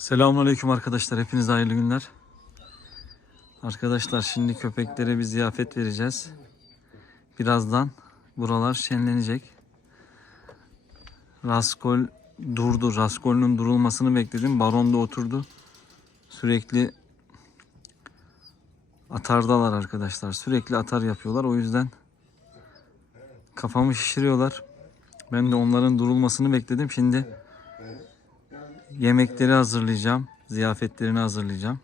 Selamünaleyküm arkadaşlar. Hepinize hayırlı günler. Arkadaşlar şimdi köpeklere bir ziyafet vereceğiz. Birazdan buralar şenlenecek. Raskol durdu. Raskol'ün durulmasını bekledim. Baron da oturdu. Sürekli atardalar arkadaşlar. Sürekli atar yapıyorlar. O yüzden kafamı şişiriyorlar. Ben de onların durulmasını bekledim. Şimdi Yemekleri hazırlayacağım. Ziyafetlerini hazırlayacağım.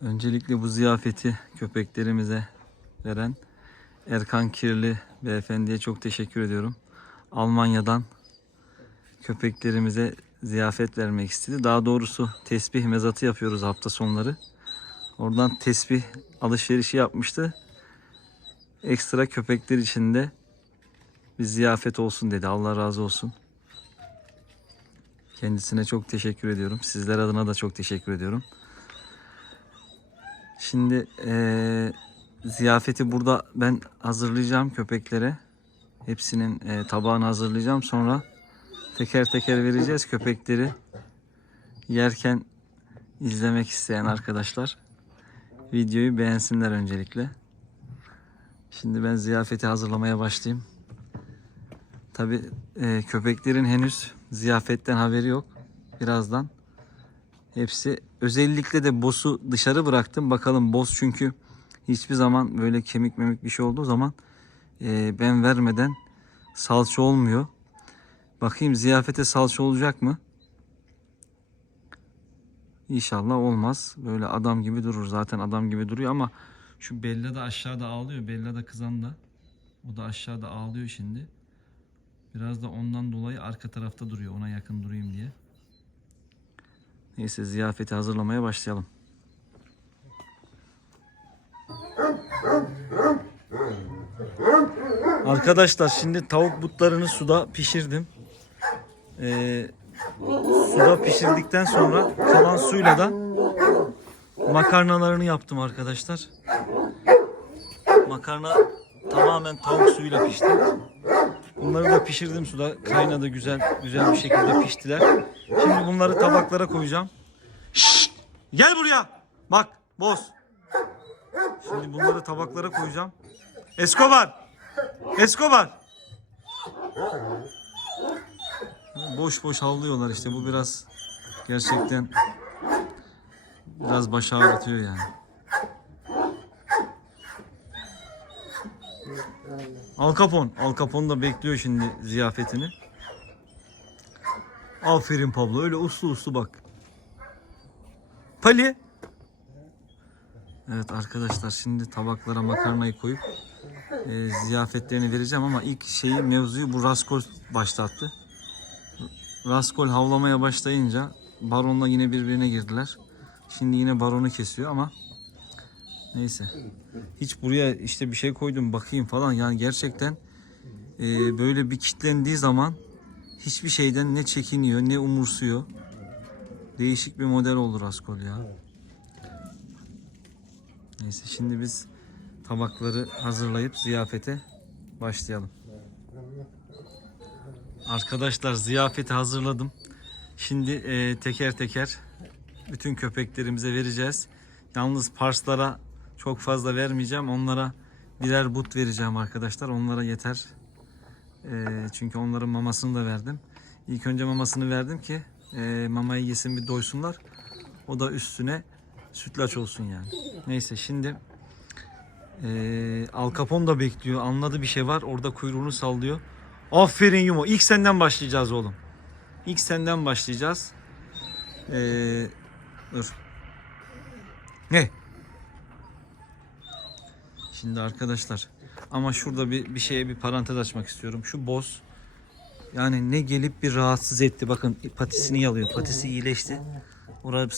Öncelikle bu ziyafeti köpeklerimize veren Erkan Kirli beyefendiye çok teşekkür ediyorum. Almanya'dan köpeklerimize ziyafet vermek istedi. Daha doğrusu tesbih mezatı yapıyoruz hafta sonları. Oradan tesbih alışverişi yapmıştı. Ekstra köpekler için de bir ziyafet olsun dedi. Allah razı olsun. Kendisine çok teşekkür ediyorum. Sizler adına da çok teşekkür ediyorum. Şimdi eee, ziyafeti burada ben hazırlayacağım köpeklere. Hepsinin eee, tabağını hazırlayacağım. Sonra teker teker vereceğiz köpekleri. Yerken izlemek isteyen arkadaşlar videoyu beğensinler öncelikle. Şimdi ben ziyafeti hazırlamaya başlayayım. Tabi köpeklerin henüz ziyafetten haberi yok. Birazdan hepsi özellikle de boss'u dışarı bıraktım. Bakalım boss çünkü hiçbir zaman böyle kemik memik bir şey olduğu zaman e, ben vermeden salça olmuyor. Bakayım ziyafete salça olacak mı? İnşallah olmaz. Böyle adam gibi durur. Zaten adam gibi duruyor ama şu Bella da aşağıda ağlıyor. Bella da kızan da. O da aşağıda ağlıyor şimdi. Biraz da ondan dolayı arka tarafta duruyor. Ona yakın durayım diye. Neyse ziyafeti hazırlamaya başlayalım. Arkadaşlar şimdi tavuk butlarını suda pişirdim. Ee, suda pişirdikten sonra kalan suyla da makarnalarını yaptım arkadaşlar. Makarna tamamen tavuk suyuyla pişti. Bunları da pişirdim suda. Kaynadı güzel güzel bir şekilde piştiler. Şimdi bunları tabaklara koyacağım. Şşt! Gel buraya. Bak boz. Şimdi bunları tabaklara koyacağım. Escobar. Escobar. Boş boş havlıyorlar işte. Bu biraz gerçekten biraz baş ağrıtıyor yani. Al Capone. Al Capone da bekliyor şimdi ziyafetini. Aferin Pablo. Öyle uslu uslu bak. Pali. Evet arkadaşlar şimdi tabaklara makarnayı koyup e, ziyafetlerini vereceğim ama ilk şeyi mevzuyu bu Raskol başlattı. Raskol havlamaya başlayınca Baron'la yine birbirine girdiler. Şimdi yine Baron'u kesiyor ama neyse. Hiç buraya işte bir şey koydum bakayım falan yani gerçekten e, böyle bir kitlendiği zaman hiçbir şeyden ne çekiniyor ne umursuyor. Değişik bir model olur Raskol ya. Neyse şimdi biz tabakları hazırlayıp ziyafete başlayalım. Arkadaşlar ziyafeti hazırladım. Şimdi e, teker teker bütün köpeklerimize vereceğiz. Yalnız parslara çok fazla vermeyeceğim. Onlara birer but vereceğim arkadaşlar. Onlara yeter. E, çünkü onların mamasını da verdim. İlk önce mamasını verdim ki e, mamayı yesin bir doysunlar. O da üstüne sütlaç olsun yani. Neyse şimdi e, Al da bekliyor. Anladı bir şey var. Orada kuyruğunu sallıyor. Aferin Yumo. İlk senden başlayacağız oğlum. İlk senden başlayacağız. Ee, dur. Ne? Şimdi arkadaşlar ama şurada bir, bir şeye bir parantez açmak istiyorum. Şu boz yani ne gelip bir rahatsız etti. Bakın patisini yalıyor. Patisi iyileşti. Orada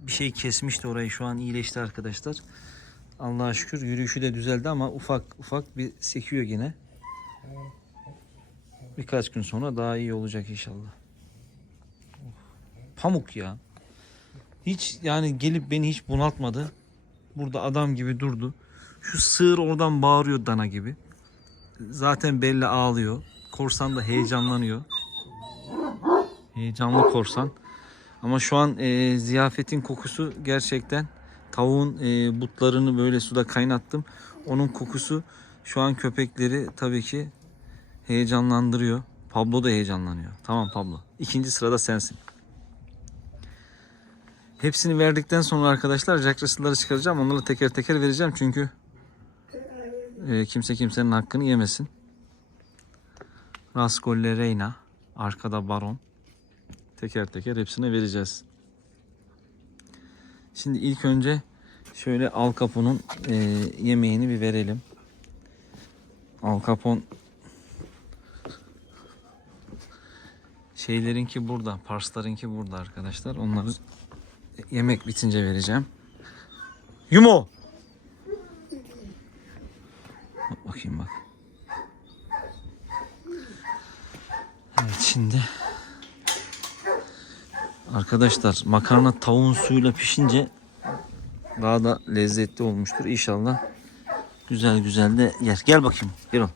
bir şey kesmişti orayı. Şu an iyileşti arkadaşlar. Allah'a şükür yürüyüşü de düzeldi ama ufak ufak bir sekiyor yine. Birkaç gün sonra daha iyi olacak inşallah. Pamuk ya. Hiç yani gelip beni hiç bunaltmadı. Burada adam gibi durdu. Şu sığır oradan bağırıyor dana gibi. Zaten belli ağlıyor. Korsan da heyecanlanıyor. Heyecanlı korsan. Ama şu an e, ziyafetin kokusu gerçekten tavuğun e, butlarını böyle suda kaynattım. Onun kokusu şu an köpekleri tabii ki heyecanlandırıyor. Pablo da heyecanlanıyor. Tamam Pablo. İkinci sırada sensin. Hepsini verdikten sonra arkadaşlar Jack Russell'ları çıkaracağım. Onları teker teker vereceğim çünkü e, kimse kimsenin hakkını yemesin. Rascolle Reina. Arkada Baron. Teker teker hepsine vereceğiz. Şimdi ilk önce şöyle Al Capone'un e, yemeğini bir verelim. Al Capone şeylerinki burada. Parslarınki burada arkadaşlar. Onları yemek bitince vereceğim. Yumo! Bak Bakayım bak. Evet şimdi Arkadaşlar makarna tavuğun suyuyla pişince daha da lezzetli olmuştur. İnşallah güzel güzel de yer. Gel bakayım. Gel oğlum.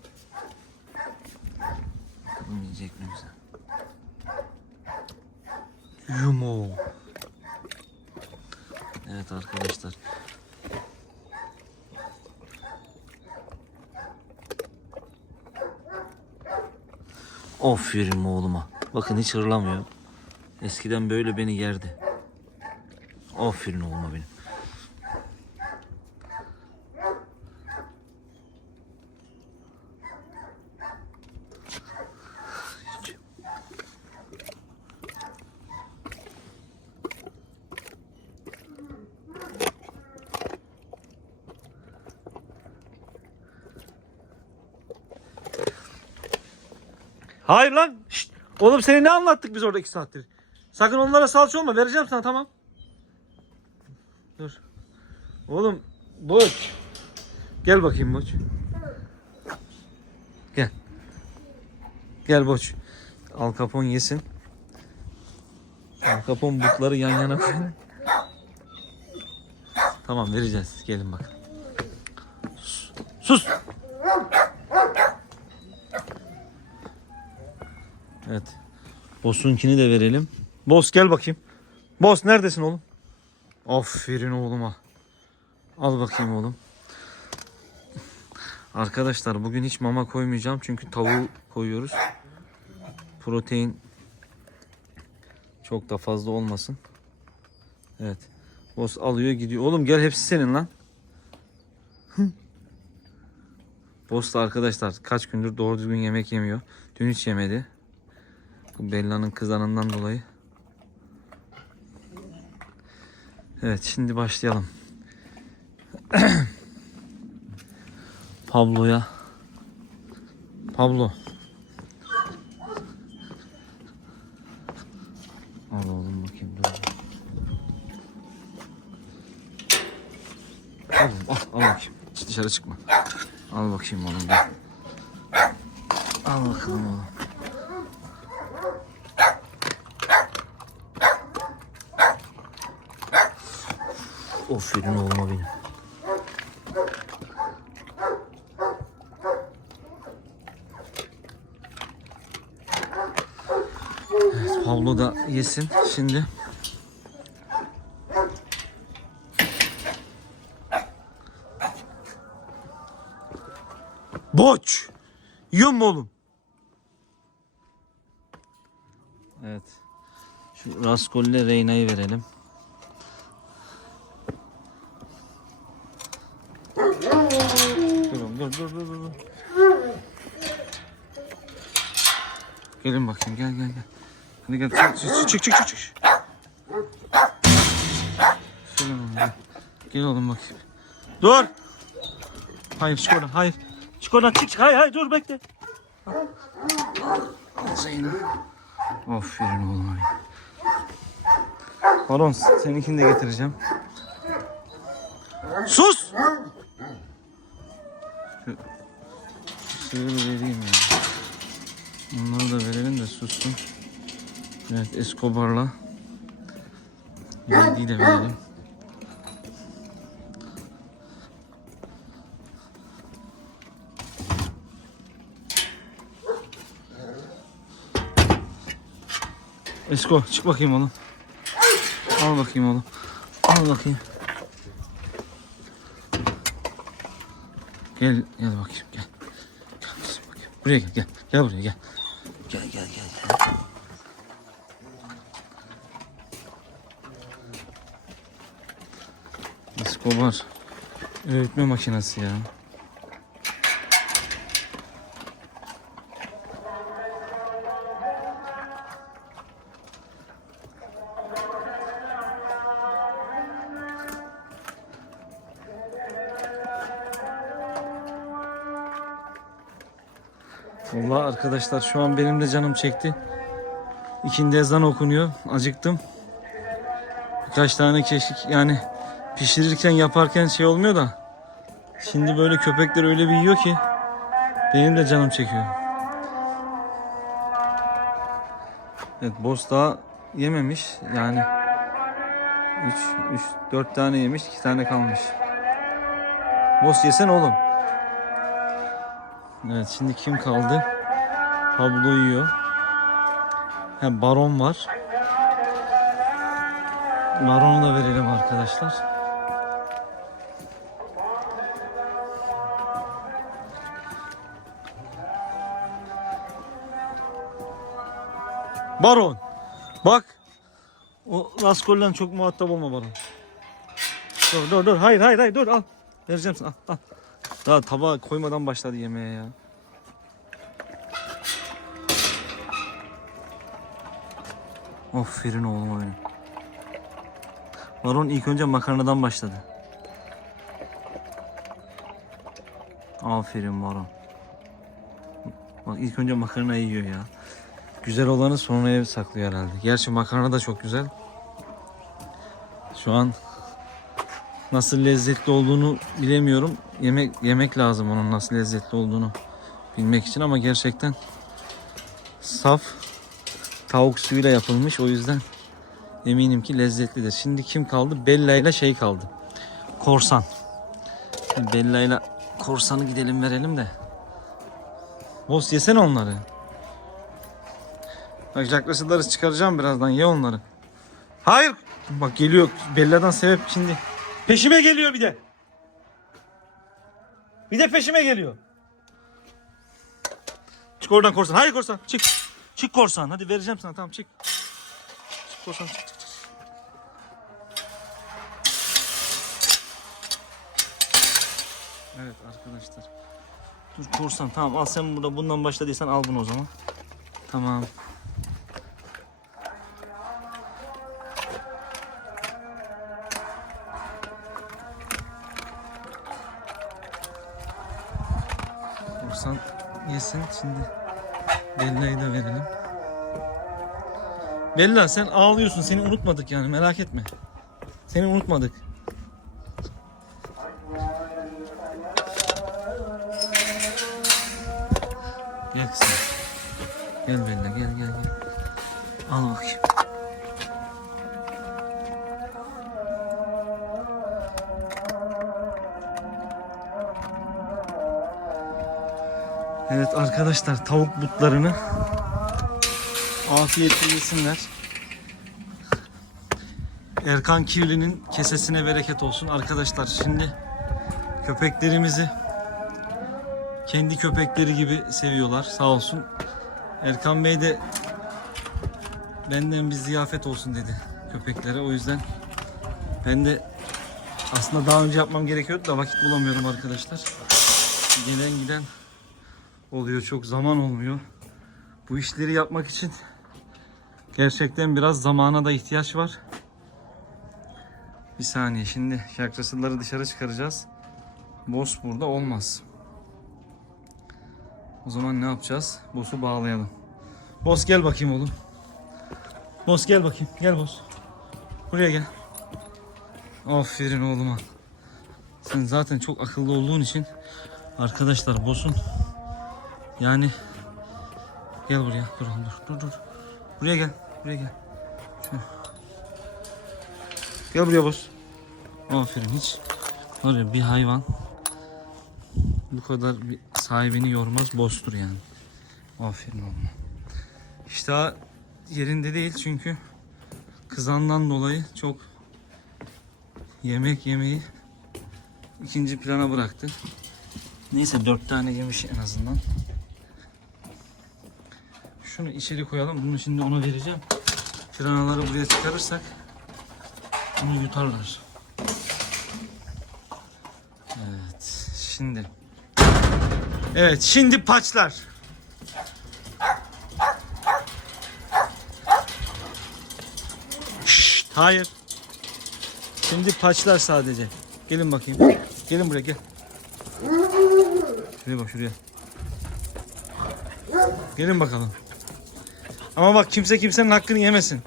Bakalım yiyecek mi güzel. Yumo. Evet arkadaşlar. Aferin oğluma. Bakın hiç hırlamıyor. Eskiden böyle beni yerdi. Aferin oğluma benim. Hayır lan. Şşt. Oğlum seni ne anlattık biz orada iki saattir? Sakın onlara salça olma. Vereceğim sana tamam. Dur. Oğlum Boç. Gel bakayım Boç. Gel. Gel Boç. Al Capone yesin. Al Capone butları yan yana koyun. Tamam vereceğiz. Gelin bak. Sus. Sus. Evet. Boss'unkini de verelim. Boss gel bakayım. Boss neredesin oğlum? Aferin oğluma. Al bakayım oğlum. Arkadaşlar bugün hiç mama koymayacağım çünkü tavuğu koyuyoruz. Protein çok da fazla olmasın. Evet. Boss alıyor gidiyor. Oğlum gel hepsi senin lan. Boss da arkadaşlar kaç gündür doğru düzgün yemek yemiyor. Dün hiç yemedi. Bu Bella'nın kızanından dolayı. Evet şimdi başlayalım. Pablo'ya. Pablo. Al oğlum bakayım dur. Al, al, al bakayım. Hiç dışarı çıkma. Al bakayım oğlum. Al bakalım oğlum. Aferin oğluma benim. Evet, Pablo da yesin şimdi. Boç! Yiyor mu oğlum? Evet. Şu Raskol'le Reyna'yı verelim. Dur dur dur dur. Gelin bakayım gel gel gel. Hadi gel çık çık çık çık çık. gel. Oğlum bakayım. Dur. Hayır çık oradan hayır. Çık oradan çık çık. Hayır hayır dur bekle. Al Zeynep. Aferin oğlum benim. Baron seninkini de getireceğim. Sus! Suyu vereyim ya. Onları da verelim de sussun. Evet Escobar'la Lady'yi de verelim. Esko çık bakayım oğlum. Al bakayım oğlum. Al bakayım. Gel gel bakayım gel. Gel kızım bakayım. Buraya gel gel. Gel buraya gel. Gel gel gel. gel. Escobar. Öğütme makinesi ya. Arkadaşlar şu an benim de canım çekti. İkindi ezan okunuyor. Acıktım. Birkaç tane keşik yani pişirirken yaparken şey olmuyor da şimdi böyle köpekler öyle bir yiyor ki benim de canım çekiyor. Evet boss daha yememiş yani 3 3 4 tane yemiş 2 tane kalmış. Boss yesen oğlum. Evet şimdi kim kaldı? Pablo yiyor. Ha, baron var. Baronu da verelim arkadaşlar. Baron. Bak. O Raskol'la çok muhatap olma Baron. Dur dur dur. Hayır hayır hayır dur al. Vereceğim sana. Al, al. Daha tabağa koymadan başladı yemeğe ya. Aferin oğlum benim. Baron ilk önce makarnadan başladı. Aferin Baron. Bak ilk önce makarna yiyor ya. Güzel olanı sonraya saklıyor herhalde. Gerçi makarna da çok güzel. Şu an nasıl lezzetli olduğunu bilemiyorum. Yemek yemek lazım onun nasıl lezzetli olduğunu bilmek için ama gerçekten saf tavuk suyuyla yapılmış. O yüzden eminim ki lezzetlidir. Şimdi kim kaldı? Bella ile şey kaldı. Korsan. Bella ile korsanı gidelim verelim de. Boz yesene onları. Bak yaklaşıkları çıkaracağım birazdan. Ye onları. Hayır. Bak geliyor. Bella'dan sebep şimdi. Peşime geliyor bir de. Bir de peşime geliyor. Çık oradan korsan. Hayır korsan. Çık. Çık korsan. Hadi vereceğim sana. Tamam çık. Çık korsan. Çık çık çık. Evet arkadaşlar. Dur korsan. Tamam al sen burada bundan başladıysan al bunu o zaman. Tamam. Korsan yesin şimdi. Bella'yı da verelim. Bella sen ağlıyorsun. Seni unutmadık yani merak etme. Seni unutmadık. Arkadaşlar tavuk butlarını afiyetle yesinler. Erkan Kirli'nin kesesine bereket olsun arkadaşlar. Şimdi köpeklerimizi kendi köpekleri gibi seviyorlar sağ olsun. Erkan Bey de benden bir ziyafet olsun dedi köpeklere. O yüzden ben de aslında daha önce yapmam gerekiyordu da vakit bulamıyorum arkadaşlar. Gelen giden oluyor. Çok zaman olmuyor. Bu işleri yapmak için gerçekten biraz zamana da ihtiyaç var. Bir saniye şimdi şakrasıları dışarı çıkaracağız. Boss burada olmaz. O zaman ne yapacağız? Boss'u bağlayalım. Boss gel bakayım oğlum. Boss gel bakayım. Gel boss. Buraya gel. Aferin oğluma. Sen zaten çok akıllı olduğun için arkadaşlar boss'un yani gel buraya. Dur dur dur dur. Buraya gel. Buraya gel. Şöyle. Gel buraya boss. Aferin hiç. Var ya bir hayvan bu kadar bir sahibini yormaz boss'tur yani. Aferin oğlum. İşte yerinde değil çünkü kızandan dolayı çok yemek yemeyi ikinci plana bıraktı. Neyse dört tane yemiş en azından. Şunu içeri koyalım. Bunu şimdi ona vereceğim. Piranaları buraya çıkarırsak bunu yutarlar. Evet. Şimdi. Evet. Şimdi paçlar. Şşt, hayır. Şimdi paçlar sadece. Gelin bakayım. Gelin buraya gel. Şuraya bak şuraya. Gelin bakalım. Ama bak kimse kimsenin hakkını yemesin.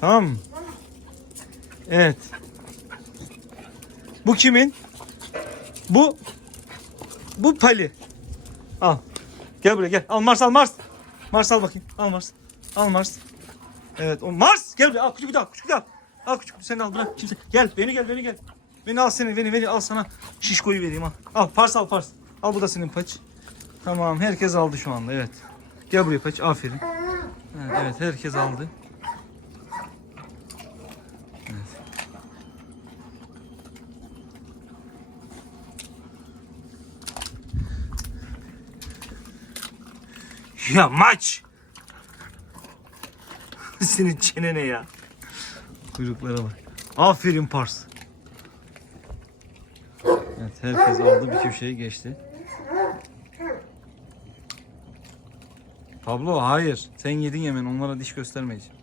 Tamam? Evet. Bu kimin? Bu bu Pali. Al. Gel buraya gel. Al Mars al Mars. Mars al bakayım. Al Mars. Al Mars. Evet o Mars gel buraya. Al küçük bir daha küçük bir daha. Al küçük bir sen al bırak kimse. Gel beni gel beni gel. Beni al seni beni beni al sana şişkoyu vereyim al. Al pars al pars. Al bu da senin paç. Tamam herkes aldı şu anda evet. Gel buraya paç aferin. Evet, herkes aldı. Ya maç. Senin çenene ya. Kuyruklara bak. Aferin Pars. Evet herkes aldı bir köşeyi geçti. Pablo hayır. Sen yedin yemen onlara diş göstermeyeceğim.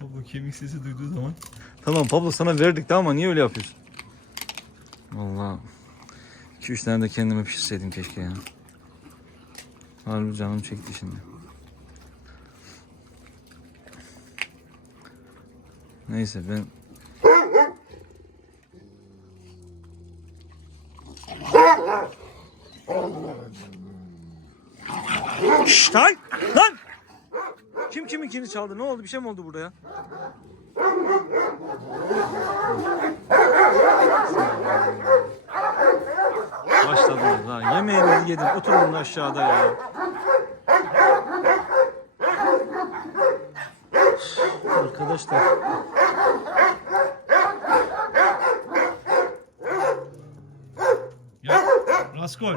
Pablo kemik sesi duyduğu zaman. Tamam Pablo sana verdik de ama niye öyle yapıyorsun? Vallahi 2-3 tane de kendime pişirseydim keşke ya. Harbi canım çekti şimdi. Neyse ben Şşt lan! Lan! Kim kiminkini çaldı? Ne oldu? Bir şey mi oldu burada ya? Başladınız ha. Yemeğinizi yedin. Oturun aşağıda ya. Arkadaşlar. Ya Raskol.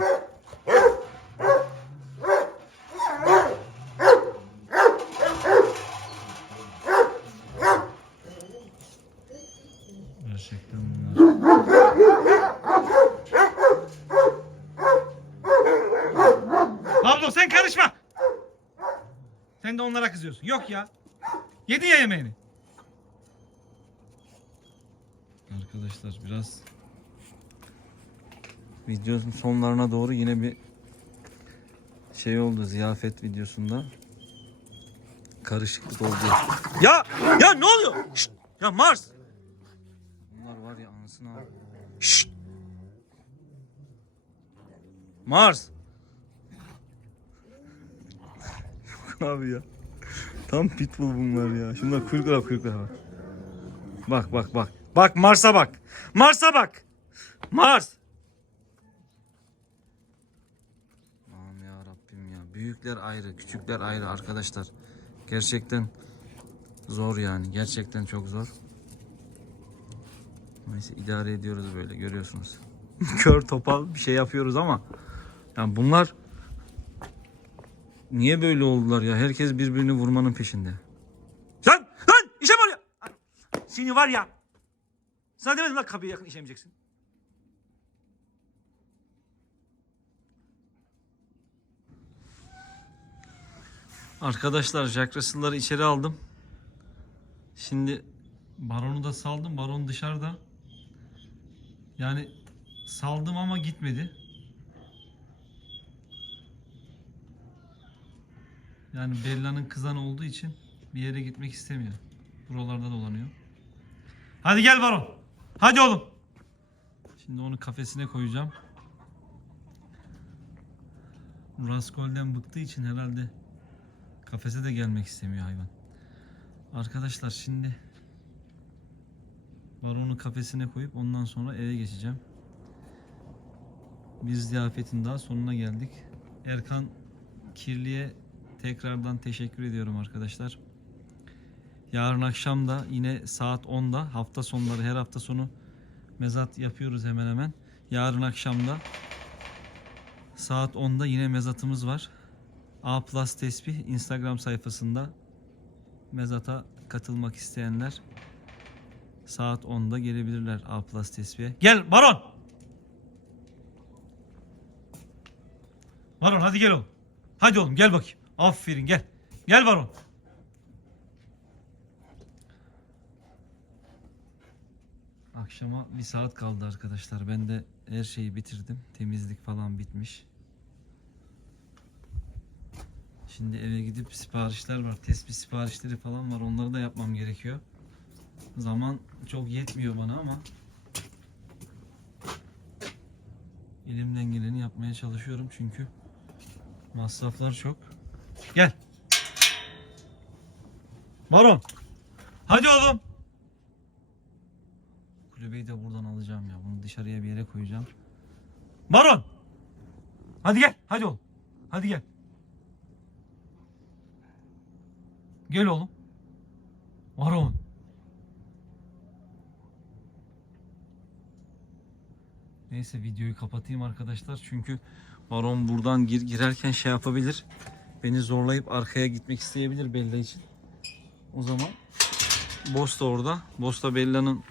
Gerçekten sen karışma. Sen de onlara kızıyorsun. Yok ya. Yedin ya yemeğini. Arkadaşlar biraz videonun sonlarına doğru yine bir şey oldu ziyafet videosunda. Karışıklık oldu. Ya ya ne oluyor? Şşt! ya Mars. Bunlar var ya anasını al. Şşt! Mars. Abi ya. Tam pitbull bunlar ya. Şunlar kuyruklara kuyruklara bak. Bak bak bak. Bak Mars'a bak. Mars'a bak. Mars. Aman ya Rabbim ya. Büyükler ayrı, küçükler ayrı arkadaşlar. Gerçekten zor yani. Gerçekten çok zor. Neyse idare ediyoruz böyle görüyorsunuz. Kör topal bir şey yapıyoruz ama yani bunlar niye böyle oldular ya? Herkes birbirini vurmanın peşinde. Sen lan işe var ya. Seni var ya. Sana demedim lan kapıya yakın işemeyeceksin. Arkadaşlar Jack Russell'ları içeri aldım. Şimdi Baron'u da saldım. Baron dışarıda. Yani saldım ama gitmedi. Yani Bella'nın kızan olduğu için bir yere gitmek istemiyor. Buralarda dolanıyor. Hadi gel Baron. Hadi oğlum. Şimdi onu kafesine koyacağım. Raskol'den bıktığı için herhalde kafese de gelmek istemiyor hayvan. Arkadaşlar şimdi Baronu kafesine koyup ondan sonra eve geçeceğim. Bir ziyafetin daha sonuna geldik. Erkan Kirli'ye tekrardan teşekkür ediyorum arkadaşlar. Yarın akşam da yine saat 10'da hafta sonları her hafta sonu mezat yapıyoruz hemen hemen. Yarın akşam da saat 10'da yine mezatımız var. A Plus Tesbih Instagram sayfasında mezata katılmak isteyenler saat 10'da gelebilirler A Plus Tesbih'e. Gel Baron! Baron hadi gel oğlum. Hadi oğlum gel bakayım. Aferin gel. Gel Baron. Akşama bir saat kaldı arkadaşlar. Ben de her şeyi bitirdim. Temizlik falan bitmiş. Şimdi eve gidip siparişler var. Tespih siparişleri falan var. Onları da yapmam gerekiyor. Zaman çok yetmiyor bana ama elimden geleni yapmaya çalışıyorum çünkü masraflar çok. Gel. Baron. Hadi oğlum. Kulübeyi de buradan alacağım ya. Bunu dışarıya bir yere koyacağım. Baron. Hadi gel. Hadi oğlum. Hadi gel. Gel oğlum. Baron. Neyse videoyu kapatayım arkadaşlar. Çünkü Baron buradan gir girerken şey yapabilir. Beni zorlayıp arkaya gitmek isteyebilir Bella için. O zaman Boss da orada. Boss da Bella'nın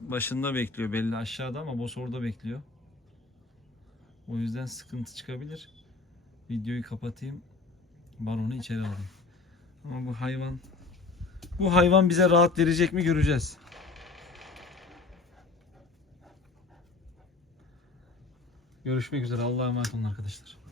başında bekliyor. Bella aşağıda ama Boss orada bekliyor. O yüzden sıkıntı çıkabilir. Videoyu kapatayım. Baron'u içeri alayım. Ama bu hayvan bu hayvan bize rahat verecek mi göreceğiz. Görüşmek üzere. Allah'a emanet olun arkadaşlar.